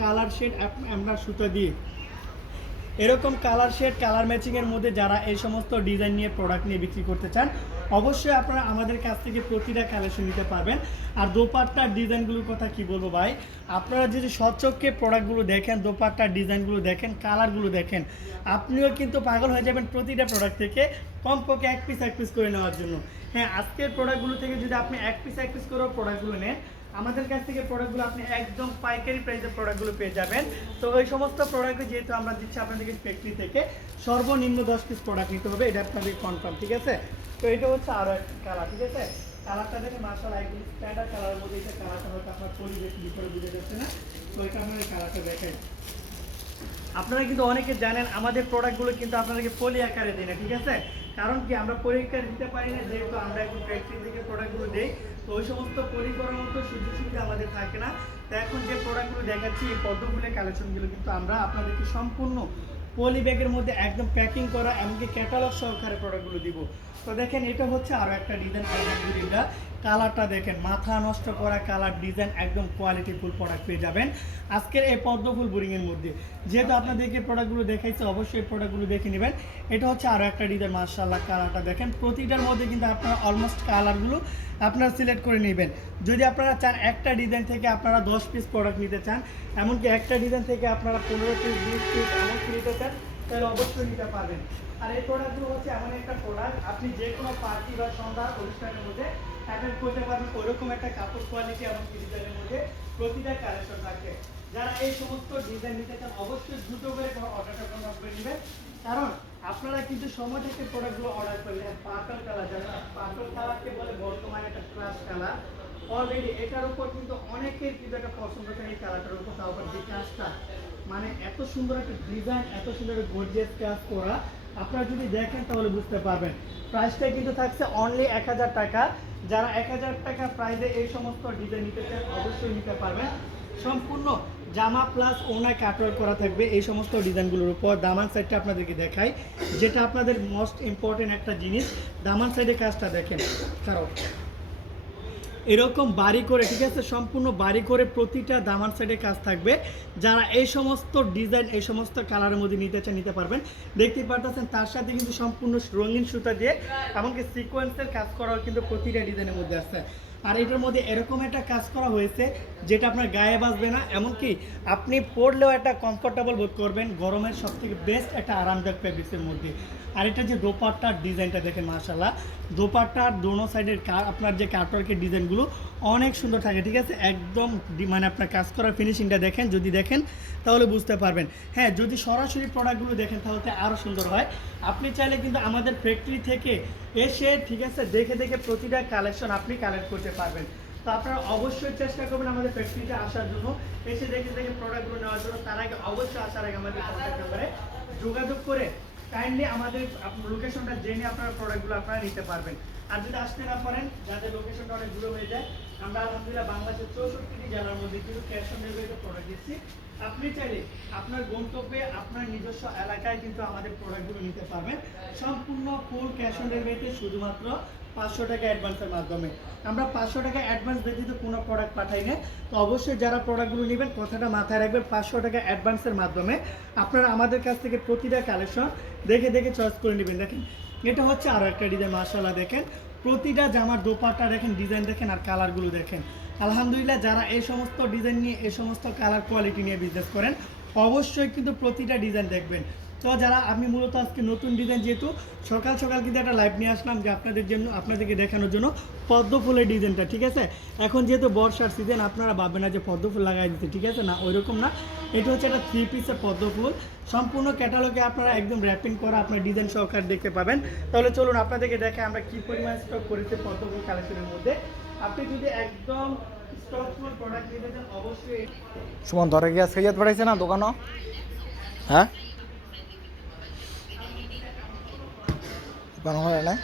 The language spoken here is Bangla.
কালার শেড আমরা সুতা দিয়ে এরকম কালার শেড কালার ম্যাচিংয়ের মধ্যে যারা এই সমস্ত ডিজাইন নিয়ে প্রোডাক্ট নিয়ে বিক্রি করতে চান অবশ্যই আপনারা আমাদের কাছ থেকে প্রতিটা কালেকশন নিতে পারবেন। আর দোপাট্টার ডিজাইনগুলোর কথা কি বলবো ভাই, আপনারা যদি স্বচক্ষে প্রোডাক্টগুলো দেখেন, দোপাট্টার ডিজাইনগুলো দেখেন, কালারগুলো দেখেন, আপনিও কিন্তু পাগল হয়ে যাবেন প্রতিটা প্রোডাক্ট থেকে কমপক্ষে এক পিস করে নেওয়ার জন্য। হ্যাঁ, আজকের প্রোডাক্টগুলো থেকে যদি আপনি এক পিস করেও প্রোডাক্টগুলো নেন, আমাদের কাছ থেকে প্রোডাক্টগুলো আপনি একদম পাইকারি প্রাইসে প্রোডাক্টগুলো পেয়ে যাবেন। তো ওই সমস্ত প্রোডাক্ট যেহেতু আমরা দিচ্ছি আপনাদেরকে ফ্যাক্টরি থেকে সর্বনিম্ন 10 পিস প্রোডাক্ট নিতে হবে, এটা আপনাদের কনফার্ম, ঠিক আছে? তো এটা হচ্ছে আরও একটা কালার, ঠিক আছে? কালারটা দেখে মাশাআল্লাহ একদম স্ট্যান্ডার্ড কালারের মধ্যে এটা কালারটা হয়তো আপনার পরিবেশ বিপরীত বুঝে যাচ্ছে না, তো এটা আপনার কালারটা দেখেন। আপনারা কিন্তু অনেকে জানেন আমাদের প্রোডাক্টগুলো কিন্তু আপনাদেরকে পলি আকারে দিই না, ঠিক আছে? কারণ কি আমরা পলি আকারে দিতে পারি না, যেহেতু আমরা এখন ফ্যাক্টরি থেকে প্রোডাক্টগুলো দিই, তো ওই সমস্ত পলি করার মতো সুযোগ সুবিধা আমাদের থাকে না। তো এখন যে প্রোডাক্টগুলো দেখাচ্ছি এই পদ্মফুলের কালেকশনগুলো কিন্তু আমরা আপনাদেরকে সম্পূর্ণ পলি ব্যাগের মধ্যে একদম প্যাকিং করা এমনকি ক্যাটালগ সহকারে প্রোডাক্টগুলো দিব। তো দেখেন এটা হচ্ছে আরও একটা ডিজাইন, আলহামদুলিল্লাহ কালারটা দেখেন, মাথা নষ্ট করা কালার ডিজাইন, একদম কোয়ালিটিফুল প্রোডাক্ট পেয়ে যাবেন আজকের এই পদ্মফুল বোরিংয়ের মধ্যে। যেহেতু আপনাদেরকে প্রোডাক্টগুলো দেখাইছে অবশ্যই প্রোডাক্টগুলো দেখে নেবেন। এটা হচ্ছে আরও একটা ডিজাইন, মাশাআল্লাহ কালারটা দেখেন, প্রতিটার মধ্যে কিন্তু আপনারা অলমোস্ট কালারগুলো আপনারা সিলেক্ট করে নেবেন। যদি আপনারা চান একটা ডিজাইন থেকে আপনারা 10 পিস প্রোডাক্ট নিতে চান, এমনকি একটা ডিজাইন থেকে আপনারা 15 পিস 20 পিস এমনকি নিতে চান, তাহলে অবশ্যই নিতে পারবেন। আর এই প্রোডাক্টগুলো হচ্ছে এমন একটা প্রোডাক্ট আপনি যে কোনো পার্টি বা সন্ধ্যা অনুষ্ঠানের মধ্যে অ্যাটেন্ড করতে পারবেন, ওইরকম একটা কাপড় কোয়ালিটি এমনকি ডিজাইনের মধ্যে প্রতিটা কালেকশন থাকে। যারা এই সমস্ত ডিজাইন নিতে চান অবশ্যই দ্রুত করে অর্ডারটা কনফার্ম করে নেবেন, কারণ আপনারা কিন্তু সময় থেকে প্রোডাক্টগুলো অর্ডার করলেন। পার্পল কালার, যারা পার্পল কালারকে বলে বর্তমানে একটা ক্লাস কালার, অলরেডি এটার উপর কিন্তু অনেকের কিন্তু একটা পছন্দ থাকে এই কালারটার উপর, তাও আবার যে কাজটা মানে এত সুন্দর একটা ডিজাইন, এত সুন্দর একটা গর্জিয়াস কাজ করা, আপনারা যদি দেখেন তাহলে বুঝতে পারবেন। প্রাইসটা কিন্তু থাকছে অনলি 1000 টাকা। যারা 1000 টাকা প্রাইসে এই সমস্ত ডিজাইন নিতে চান অবশ্যই নিতে পারবেন। সম্পূর্ণ জামা প্লাস ওনায় কাটওয়ার্ক করা থাকবে এই সমস্ত ডিজাইনগুলোর উপর। দামান সাইডটা আপনাদেরকে দেখাই, যেটা আপনাদের মোস্ট ইম্পর্টেন্ট একটা জিনিস, দামান সাইডের কাজটা দেখেন, কারণ এরকম বাড়ি করে, ঠিক আছে, সম্পূর্ণ বাড়ি করে প্রতিটা দামান সাইডে কাজ থাকবে। যারা এই সমস্ত ডিজাইন এই সমস্ত কালারের মধ্যে নিতে চান নিতে পারবেন। দেখতে পারতেছেন তার সাথে কিন্তু সম্পূর্ণ রঙিন সুতা দিয়ে এমনকি সিকোয়েন্সের কাজ করাও কিন্তু প্রতিটা ডিজাইনের মধ্যে আছে। আর এটার মধ্যে এরকম একটা কাজ করা হয়েছে যেটা আপনার গায়ে বাজবে না, এমনকি আপনি পরলেও একটা কমফোর্টেবল বোধ করবেন। গরমের সবথেকে বেস্ট একটা আরামদায়ক ফ্যাব্রিক্সের মধ্যে। আর এটা যে দোপাট্টার ডিজাইনটা দেখেন, মাশাআল্লাহ দোপাট্টার দোনো সাইডের আপনার যে কাটওয়ার্কের ডিজাইনগুলো অনেক সুন্দর থাকে, ঠিক আছে? একদম মানে আপনার কাজ করার ফিনিশিংটা দেখেন, যদি দেখেন তাহলে বুঝতে পারবেন। হ্যাঁ, যদি সরাসরি প্রোডাক্টগুলো দেখেন তাহলে আরও সুন্দর হয়। আপনি চাইলে কিন্তু আমাদের ফ্যাক্টরি থেকে এসে, ঠিক আছে, দেখে দেখে প্রতিটা কালেকশন আপনি কালেক্ট করতে পারবেন। তো আপনারা অবশ্যই চেষ্টা করবেন আমাদের ফ্যাক্টরিতে আসার জন্য, এসে দেখে দেখে প্রোডাক্টগুলো নেওয়ার জন্য। তার আগে অবশ্যই আসার আগে আমাদের কন্ট্যাক্ট নাম্বারে যোগাযোগ করে কাইন্ডলি আমাদের লোকেশনটা জেনে আপনারা প্রোডাক্টগুলো আপনারা নিতে পারবেন। আর যদি আসতে না পারেন, যাদের লোকেশনটা অনেক দূরে হয়ে যায়, আমরা আলহামদুলিল্লাহ বাংলাদেশের 64টি জেলার মধ্যে কিন্তু ক্যাশ অন ডেলিভারিতে প্রোডাক্ট দিচ্ছি। আপনি চাইলে আপনার গন্তব্যে আপনার নিজস্ব এলাকায় কিন্তু আমাদের প্রোডাক্টগুলো নিতে পারবেন সম্পূর্ণ ফুল ক্যাশ অন ডেলিভারিতে, শুধুমাত্র 500 টাকা অ্যাডভান্সের মাধ্যমে। আমরা 500 টাকা অ্যাডভান্স ব্যতীত কোনো প্রোডাক্ট পাঠাই না। তো অবশ্যই যারা প্রোডাক্টগুলো নেবেন কথাটা মাথায় রাখবেন, 500 টাকা অ্যাডভান্সের মাধ্যমে আপনারা আমাদের কাছ থেকে প্রতিটা কালেকশন দেখে দেখে চয়েস করে নেবেন। দেখেন এটা হচ্ছে আরও একটা ডিজাইন, মাশাআল্লাহ দেখেন প্রতিটা জামার দোপাট্টা দেখেন, ডিজাইন দেখেন, আর কালারগুলো দেখেন। আলহামদুলিল্লাহ যারা এই সমস্ত ডিজাইন নিয়ে এই সমস্ত কালার কোয়ালিটি নিয়ে বিজনেস করেন অবশ্যই কিন্তু প্রতিটা ডিজাইন দেখবেন। তো যারা আমি মূলত আজকে নতুন ডিজাইন, যেহেতু সকাল সকাল কিন্তু একটা লাইভ নিয়ে আসলাম যে আপনাদের জন্য, আপনাদেরকে দেখানোর জন্য পদ্ম ফুলের ডিজাইনটা, ঠিক আছে? এখন যেহেতু বর্ষার সিজন, আপনারা ভাববেন না যে পদ্ম ফুল লাগাই দিতে, ঠিক আছে? না, ওইরকম না। এটা হচ্ছে একটা 3 পিসের পদ্ম ফুল, সম্পূর্ণ ক্যাটালগে আপনারা একদম র্যাপিং করা আপনার ডিজাইন সহকারে দেখতে পাবেন। তাহলে চলুন আপনাদেরকে দেখে আমরা কী পরিমাণ স্টক করেছি পদ্ম ফুল কালেকশনের মধ্যে। আপনি যদি একদম স্টক ফুল প্রোডাক্ট নিতে চান অবশ্যই। সুমন ধরে কি আজকে যেতে পাঠাইছে না দোকানও? হ্যাঁ, দোকান হয় না।